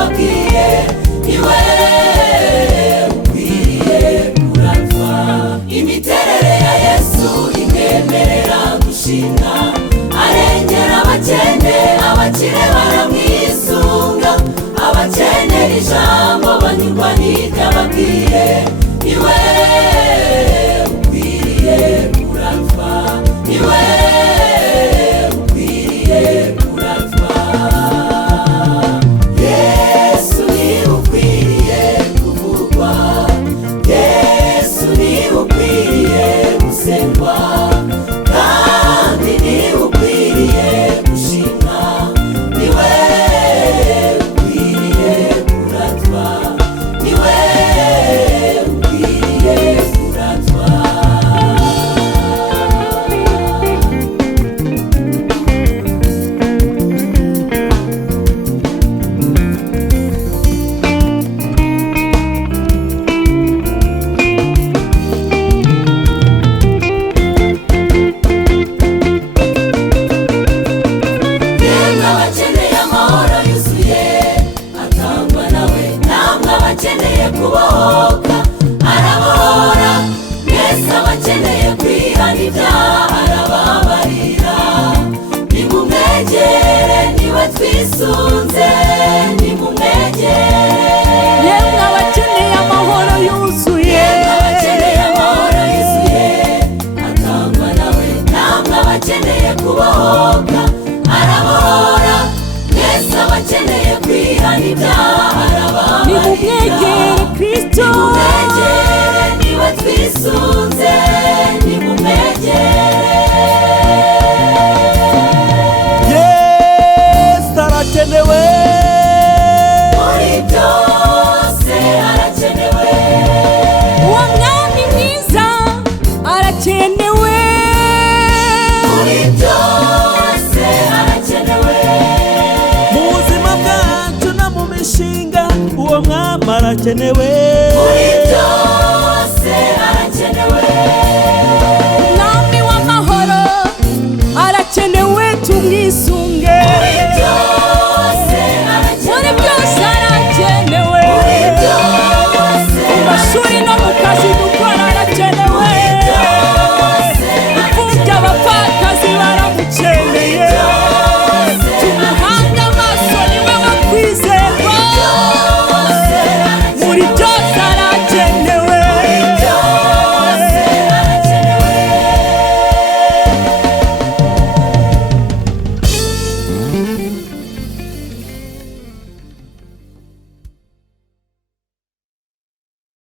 yababwiye niwe ukwiriye kuratwa. Imiterere ya Yesu imwemerera gushimwa, arengera abakene, abakire baramwisunga, abakenera ijambo banyurwa n'iryo ababwiye niwe ukwiriye kuratwa, niwe ukwiriye kuratwa. Yesu niwe ukwiriye kuvugwa, Yesu niwe ukwiriye gusengwa, kandi niwe ukwiriye gushimwa, niwe ukwiriye kuratwa, niwe ukwiriye kuratwa. Yemwe abakeneye amahoro yuzuye atangwa nawe, namwe abakeneye kubohoka arabohora, mwese abakeneye kwihana ibyaha arababarira. Nimumwegere niwe twisunze, nimumwegere. Yemwe abakeneye amahoro yuzuye, Abakeneye amahoro yuzuye atangwa nawe, namwe abakeneye kubohoka arabohora, mwese abakeneye kwihana ibyaha arababarira. nimumwegere Kristo. Nimumwegere niwe twisunze, nimumwegere. Yesu arakenewe, Muri byose arakenewe, Uwo mwami mwiza arakenewe, muri byose arakenewe. mu buzima bwacu no mu mishinga uwo mwami arakenewe.